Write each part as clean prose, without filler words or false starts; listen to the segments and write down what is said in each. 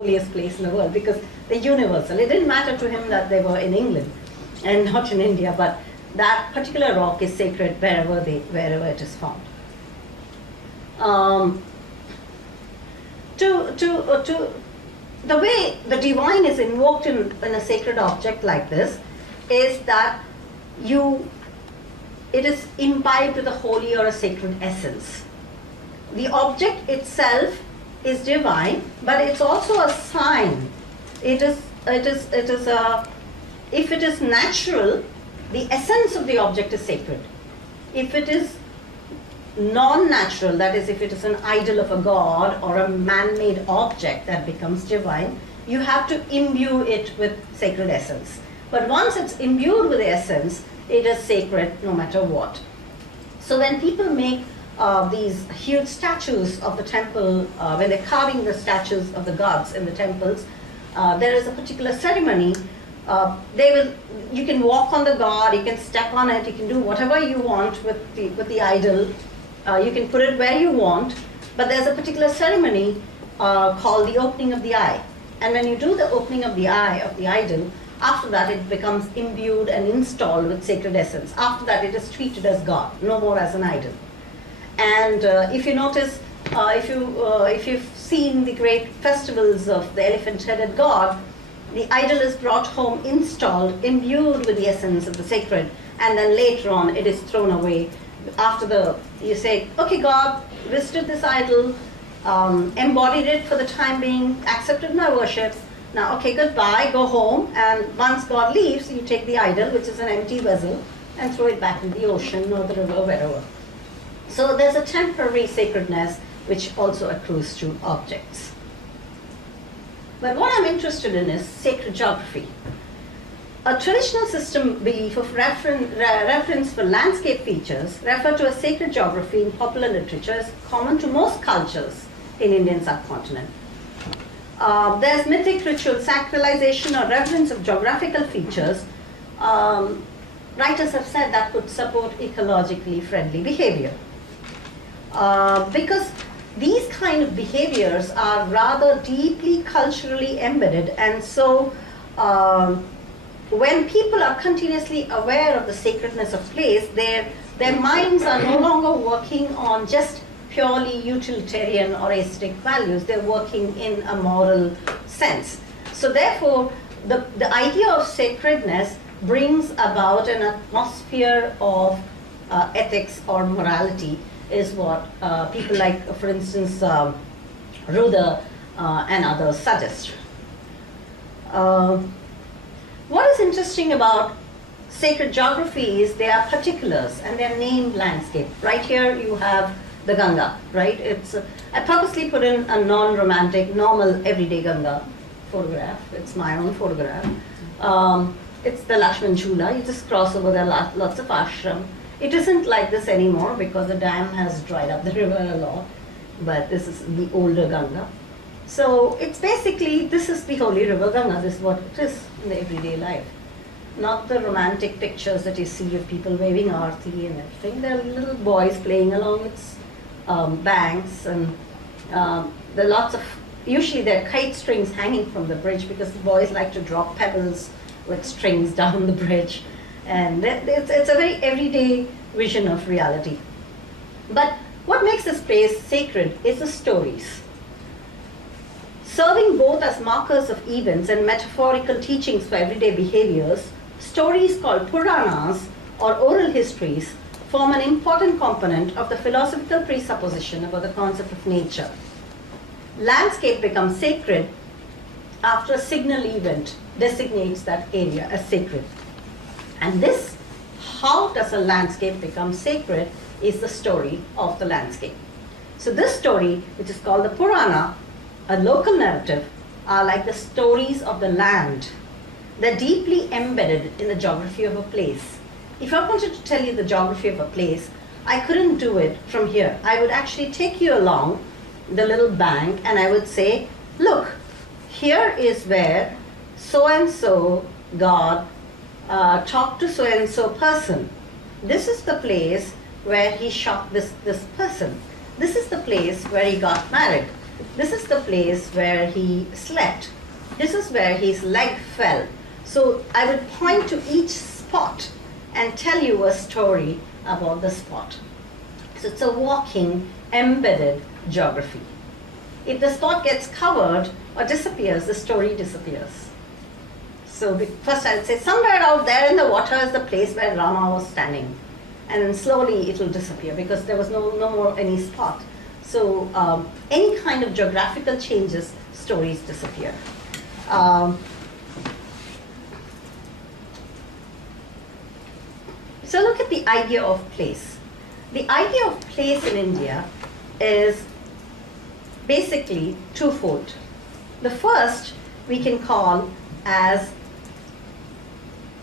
holiest place in the world because they're universal. It didn't matter to him that they were in England and not in India, but that particular rock is sacred wherever it is found. The way the divine is invoked in a sacred object like this is that it is imbibed with a holy or a sacred essence. The object itself is divine, but it's also a sign. If it is natural, the essence of the object is sacred. If it is non-natural, that is, if it is an idol of a god or a man-made object that becomes divine, you have to imbue it with sacred essence. But once it's imbued with essence, it is sacred no matter what. So when people make these huge statues of the temple, when they're carving the statues of the gods in the temples, there is a particular ceremony. You can walk on the god, you can step on it, you can do whatever you want with the idol. You can put it where you want, but there's a particular ceremony called the opening of the eye. And when you do the opening of the eye of the idol, after that it becomes imbued and installed with sacred essence. After that it is treated as God, no more as an idol. And if you notice, if you've seen the great festivals of the elephant-headed god, the idol is brought home, installed, imbued with the essence of the sacred, and then later on it is thrown away. After you say, okay, God visited this idol, embodied it for the time being, accepted my worship. Now, okay, goodbye, go home, and once God leaves, you take the idol, which is an empty vessel, and throw it back in the ocean or the river, wherever. So there's a temporary sacredness which also accrues to objects. But what I'm interested in is sacred geography. A traditional system belief of reference for landscape features refer to a sacred geography in popular literature is common to most cultures in Indian subcontinent. There's mythic ritual sacralization or reverence of geographical features. Writers have said that could support ecologically friendly behavior. Because these kind of behaviors are rather deeply culturally embedded, and so when people are continuously aware of the sacredness of place, their minds are no longer working on just purely utilitarian or aesthetic values. They're working in a moral sense. So therefore, the idea of sacredness brings about an atmosphere of ethics or morality, is what people like, for instance, Ruther and others suggest. What is interesting about sacred geography is they are particulars and they're named landscape. Right here you have the Ganga, right? I purposely put in a non-romantic, normal, everyday Ganga photograph. It's my own photograph. It's the Lakshman Chula. You just cross over there, lots of ashram. It isn't like this anymore because the dam has dried up the river a lot, but this is the older Ganga. So it's basically, this is the holy river Ganga. This is what it is in the everyday life. Not the romantic pictures that you see of people waving arti and everything. There are little boys playing along its banks, and there are lots of, usually there are kite strings hanging from the bridge because the boys like to drop pebbles with strings down the bridge. And it's a very everyday vision of reality. But what makes this place sacred is the stories. Serving both as markers of events and metaphorical teachings for everyday behaviors, stories called Puranas or oral histories form an important component of the philosophical presupposition about the concept of nature. Landscape becomes sacred after a signal event designates that area as sacred. And this, how does a landscape become sacred, is the story of the landscape. So this story, which is called the Purana, a local narrative, are like the stories of the land. They're deeply embedded in the geography of a place. If I wanted to tell you the geography of a place, I couldn't do it from here. I would actually take you along the little bank and I would say, look, here is where so-and-so God talked to so-and-so person. This is the place where he shot this person. This is the place where he got married. this is the place where he slept. This is where his leg fell. So I would point to each spot and tell you a story about the spot. So it's a walking, embedded geography. If the spot gets covered or disappears, the story disappears. So first I would say somewhere out there in the water is the place where Rama was standing. And then slowly it will disappear because there was no more any spot. So any kind of geographical changes, stories disappear. So look at the idea of place. The idea of place in India is basically twofold. The first we can call as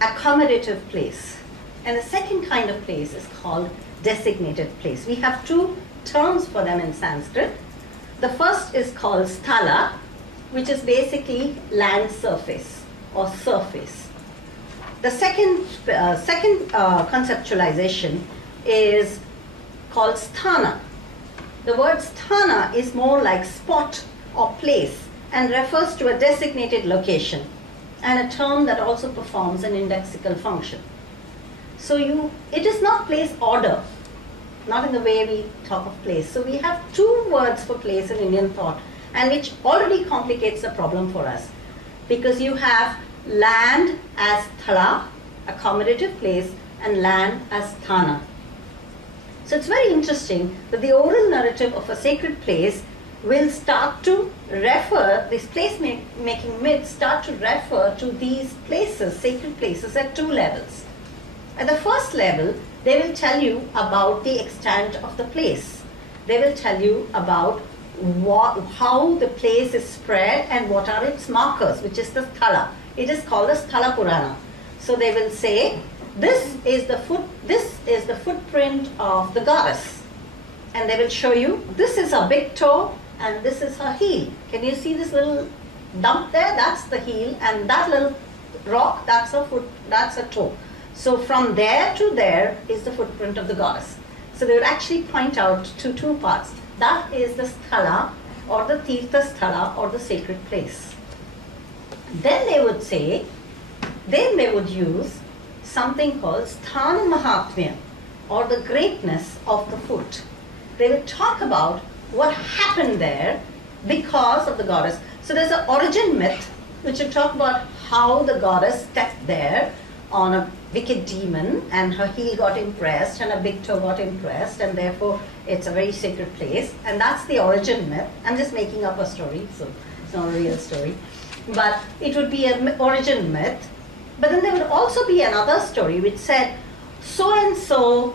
accommodative place. And the second kind of place is called designated place. We have two terms for them in Sanskrit. The first is called sthala, which is basically land surface or surface. The second conceptualization is called sthana. The word sthana is more like spot or place and refers to a designated location and a term that also performs an indexical function. So it is not place order, not in the way we talk of place. So we have two words for place in Indian thought, and which already complicates the problem for us. Because you have land as thala, accommodative place, and land as sthana. So it's very interesting that the oral narrative of a sacred place will start to refer, these place-making myths start to refer to these places, sacred places, at two levels. At the first level, they will tell you about the extent of the place. They will tell you about how the place is spread and what are its markers, which is the sthala. It is called the Sthala Purana. So they will say, this is the footprint of the goddess. And they will show you, this is her big toe and this is her heel. Can you see this little dump there? That's the heel, and that little rock, that's her foot, that's her toe. So from there to there is the footprint of the goddess. So they would actually point out to two parts. That is the sthala or the tirtha sthala or the sacred place. Then they would say, then they would use something called sthana mahatmya or the greatness of the foot. They would talk about what happened there because of the goddess. So there's an origin myth which will talk about how the goddess stepped there on a wicked demon and her heel got impressed and a big toe got impressed, and therefore it's a very sacred place, and that's the origin myth. I'm just making up a story, so it's not a real story, but it would be an origin myth. But then there would also be another story which said so and so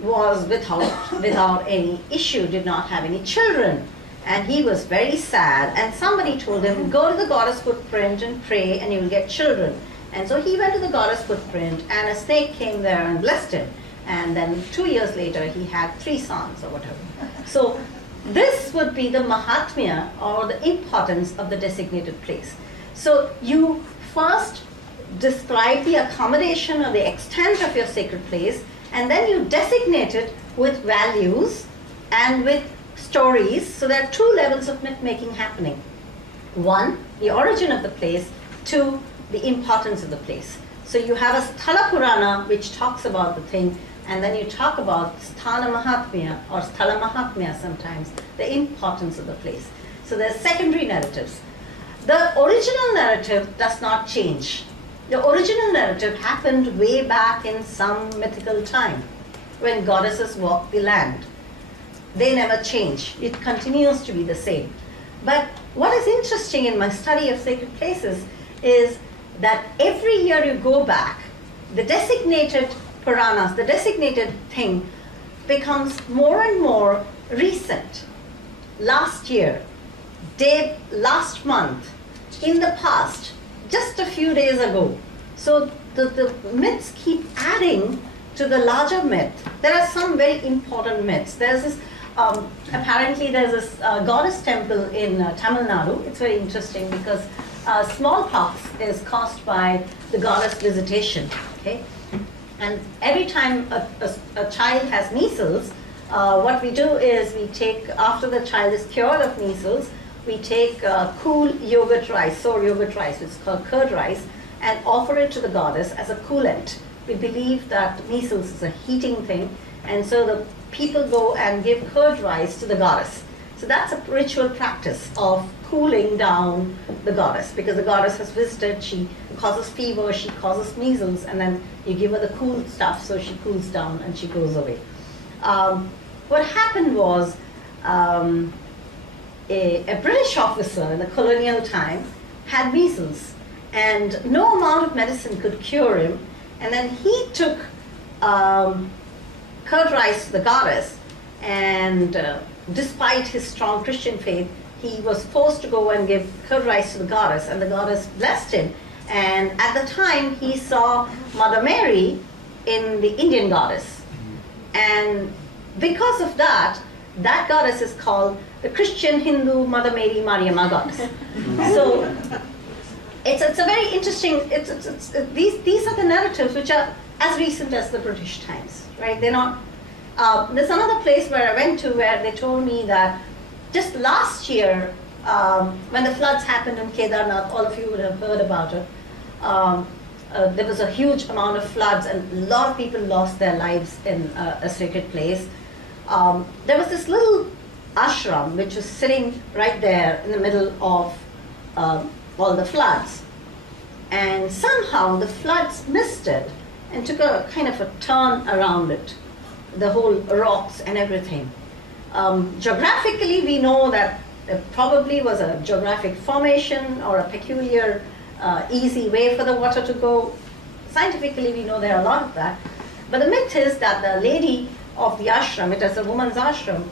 was without any issue, did not have any children, and he was very sad, and somebody told him, go to the goddess footprint and pray and you will get children. And so he went to the goddess footprint, and a snake came there and blessed him. And then 2 years later, he had 3 sons or whatever. So this would be the mahatmya or the importance of the designated place. So you first describe the accommodation or the extent of your sacred place, and then you designate it with values and with stories. So there are 2 levels of myth making happening. 1, the origin of the place. 2, the importance of the place. So you have a Sthala Purana which talks about the thing, and then you talk about Sthana Mahatmya or Sthala Mahatmya sometimes, the importance of the place. So there are secondary narratives. The original narrative does not change. The original narrative happened way back in some mythical time when goddesses walked the land. They never change. It continues to be the same. But what is interesting in my study of sacred places is that every year you go back, the designated Puranas, the designated thing becomes more and more recent. Last year, last month, in the past, just a few days ago. So the myths keep adding to the larger myth. There are some very important myths. There's this, apparently there's this goddess temple in Tamil Nadu. It's very interesting because smallpox is caused by the goddess visitation, okay? And every time a child has measles, what we do is we take, after the child is cured of measles, we take cool yogurt rice, sour yogurt rice, which is called curd rice, and offer it to the goddess as a coolant. We believe that measles is a heating thing, and so the people go and give curd rice to the goddess. So that's a ritual practice of cooling down the goddess, because the goddess has visited, she causes fever, she causes measles, and then you give her the cool stuff so she cools down and she goes away. What happened was a British officer in the colonial time had measles, and no amount of medicine could cure him, and then he took curd rice to the goddess, and despite his strong Christian faith, he was forced to go and give curd rice to the goddess, and the goddess blessed him. And at the time, he saw Mother Mary in the Indian goddess. And because of that, that goddess is called the Christian Hindu Mother Mary Mariamma goddess. So it's a very interesting, these are the narratives which are as recent as the British times, right? They're not, there's another place where I went to where they told me that just last year, when the floods happened in Kedarnath, all of you would have heard about it, there was a huge amount of floods and a lot of people lost their lives in a sacred place. There was this little ashram which was sitting right there in the middle of all the floods. And somehow the floods missed it and took a kind of a turn around it, the whole rocks and everything. Geographically, we know that it probably was a geographic formation or a peculiar, easy way for the water to go. Scientifically, we know there are a lot of that. But the myth is that the lady of the ashram, it is a woman's ashram,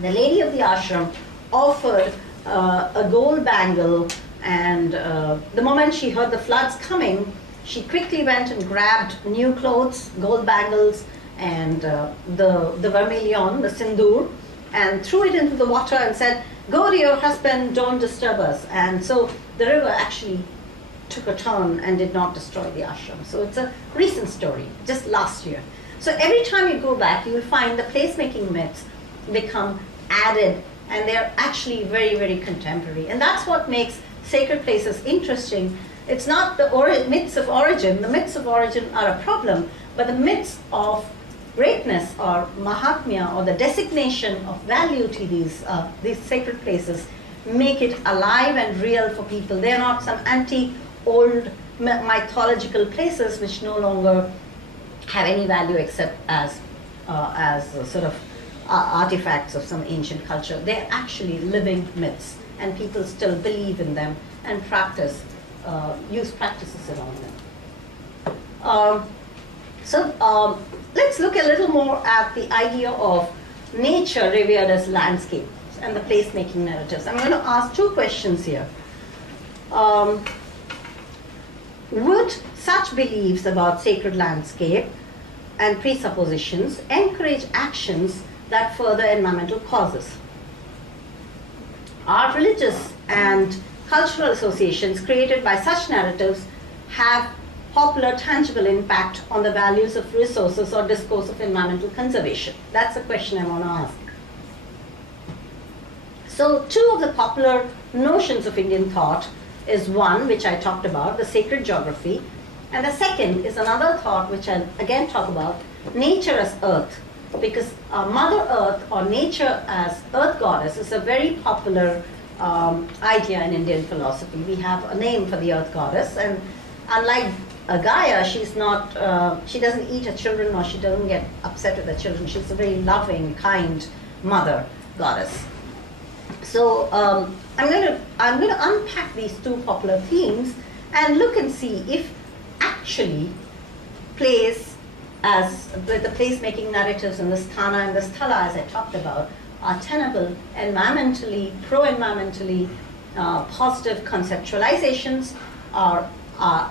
the lady of the ashram offered a gold bangle, and the moment she heard the floods coming, she quickly went and grabbed new clothes, gold bangles, and the vermilion, the sindoor, and threw it into the water and said, "Go to your husband, don't disturb us." And so the river actually took a turn and did not destroy the ashram. So it's a recent story, just last year. So every time you go back, you will find the placemaking myths become added, and they're actually very, very contemporary. And that's what makes sacred places interesting. It's not the myths of origin. The myths of origin are a problem, but the myths of greatness or mahatmya, or the designation of value to these sacred places, make it alive and real for people. They're not some antique, old mythological places which no longer have any value except as sort of artifacts of some ancient culture. They're actually living myths, and people still believe in them and practice, use practices around them. Let's look a little more at the idea of nature revered as landscape and the placemaking narratives. I'm going to ask two questions here. Would such beliefs about sacred landscape and presuppositions encourage actions that further environmental causes? Are religious and cultural associations created by such narratives have popular, tangible impact on the values of resources or discourse of environmental conservation? That's the question I want to ask. So two of the popular notions of Indian thought is one, which I talked about, the sacred geography, and the second is another thought which I'll again talk about, nature as earth, because Mother Earth or nature as earth goddess is a very popular idea in Indian philosophy. We have a name for the earth goddess, and unlike Gaia, she's not, she doesn't eat her children, or she doesn't get upset with her children. She's a very loving, kind mother goddess. So I'm going to unpack these two popular themes and look and see if actually plays as with the placemaking narratives and the sthana and the sthala, as I talked about, are tenable environmentally, pro-environmentally positive conceptualizations, or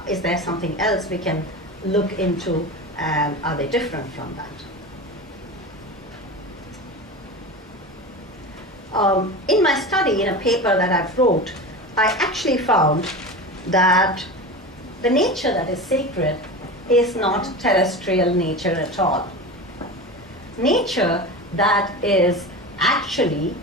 is there something else we can look into, and are they different from that? In my study, in a paper that I've wrote, I actually found that the nature that is sacred is not terrestrial nature at all. Nature that is actually